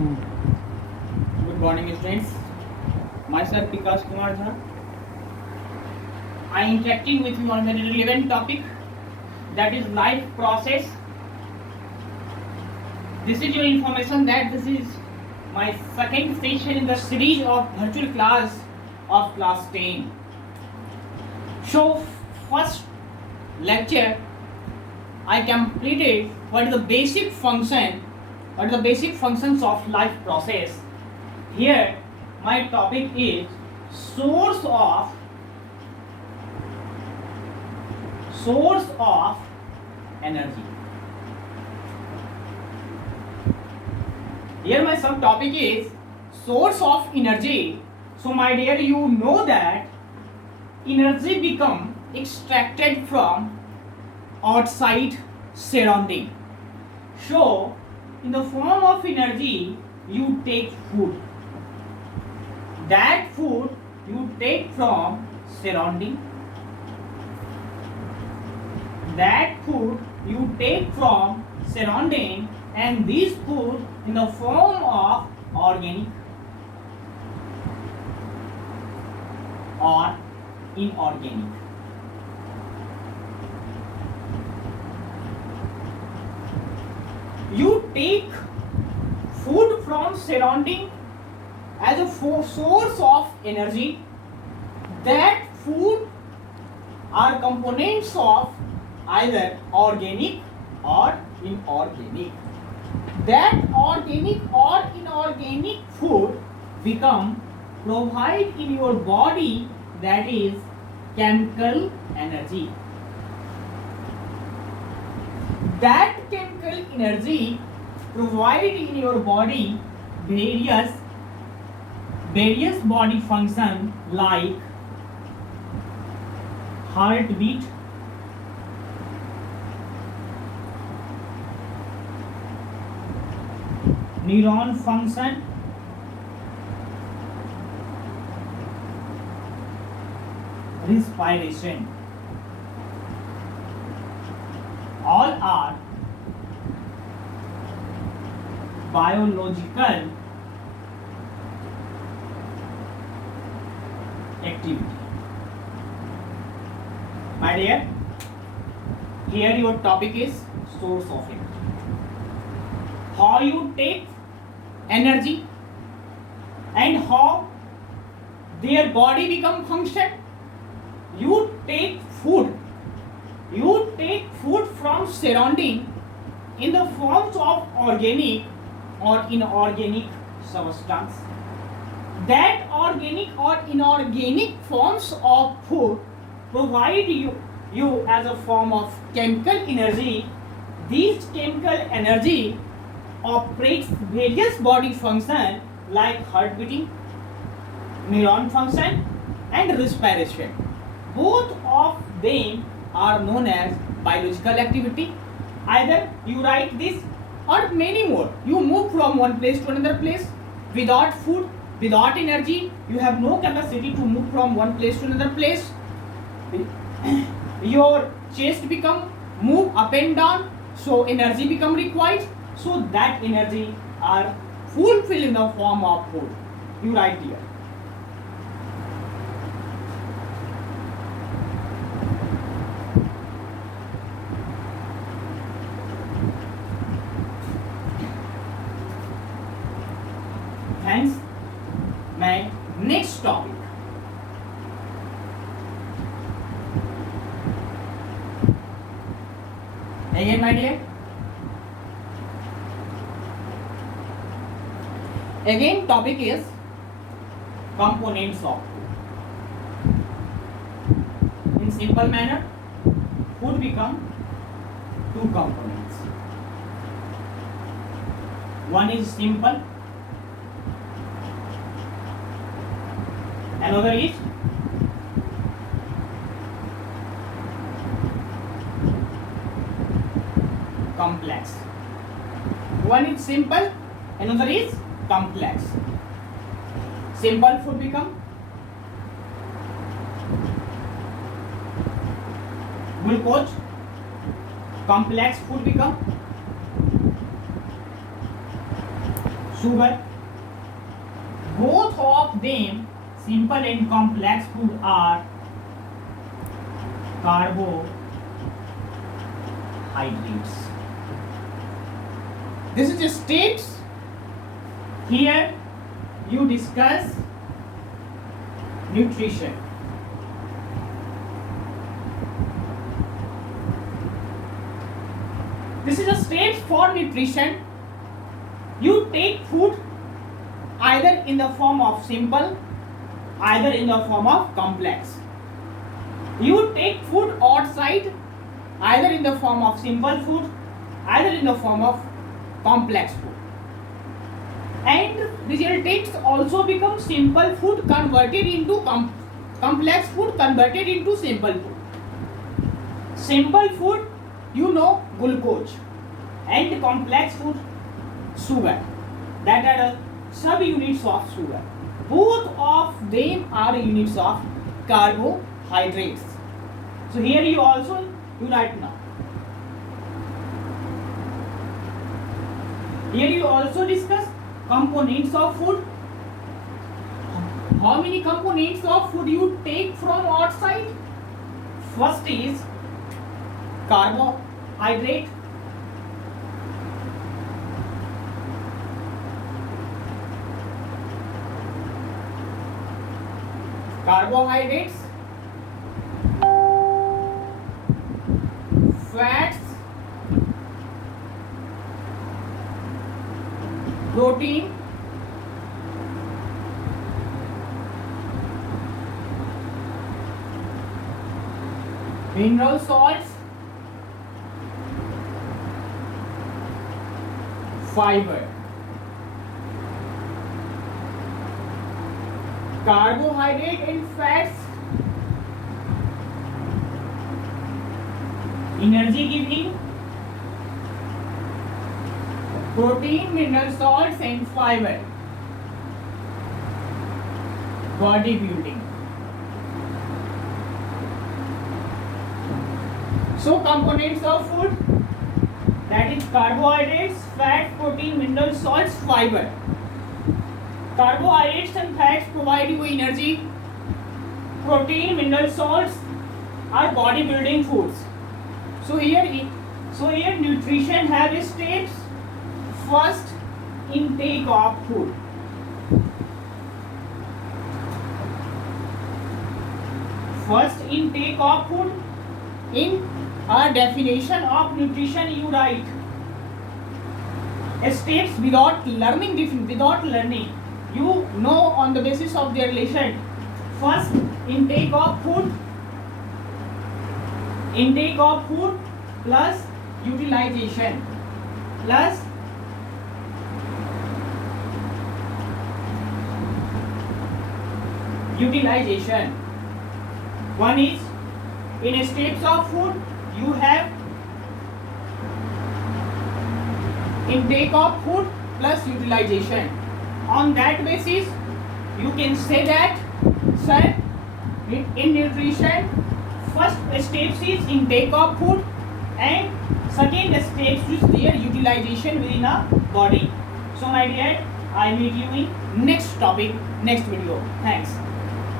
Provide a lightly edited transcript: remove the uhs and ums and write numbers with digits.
Good morning, students. Myself Vikas Kumar Jha. I am interacting with you on a very relevant topic, that is life process. This is your information that this is my second session in the series of virtual class of class 10. So first lecture I completed what is the basic functions of life process. Here my topic is source of energy. Here my subtopic is source of energy. So my dear, you know that energy become extracted from outside surrounding. So in the form of energy you take food. That food you take from surrounding. That food you take from surrounding, and this food in the form of organic or inorganic. You take food from surrounding as a source of energy. That food are components of either organic or inorganic. That organic or inorganic food become provide in your body, that is chemical energy. That chemical energy provide in your body various body function like heartbeat, neuron function, respiration. All are biological activity. My dear, here your topic is source of energy. How you take energy and how their body become function. You take food from surrounding in the forms of organic or inorganic substance. That organic or inorganic forms of food provide you as a form of chemical energy. This chemical energy operates various body function like heartbeating, neuron function and respiration. Both of them are known as biological activity. Either you write this or many more. You move from one place to another place without food, without energy. You have no capacity to move from one place to another place. Your chest become move up and down, so energy become required. So that energy are fulfilled in the form of food. You write here. Hence, my next topic. Again, my dear. Again, topic is components of food. In simple manner, food become two components. One is simple, another is complex. One is simple, another is complex. Simple food become glucose, complex food become sugar. Both of them, simple and complex food, are carbohydrates. This is steps. Here you discuss nutrition. This is a steps for nutrition. You take food either in the form of simple, either in the form of complex. You take food outside either in the form of simple food, either in the form of complex food. And results also become simple food converted into complex food converted into simple food. Simple food, you know, glucose, and complex food, sugar. That are subunits of sugar. Both of them are units of carbohydrates. So here you also you write now. Here you also discuss components of food. How many components of food you take from outside? First is carbohydrate. Carbohydrates, fats, protein, mineral salts, fiber. Carbohydrate and fats, energy giving, protein, mineral salts and fiber, body building. So components of food, that is carbohydrates, fat, protein, mineral salts, fiber. Carbohydrates and fats provide you energy. Protein, mineral salts are body building foods. So here nutrition have steps. First, intake of food. First, intake of food. In a definition of nutrition, you write steps without learning. You know on the basis of their relation. First, intake of food plus utilization plus utilization. One is in steps of food you have intake of food plus utilization. On that basis, you can say that, sir, in nutrition, first steps is intake of food and second steps is their utilization within a body. So my dear, I meet you in next topic, next video. Thanks.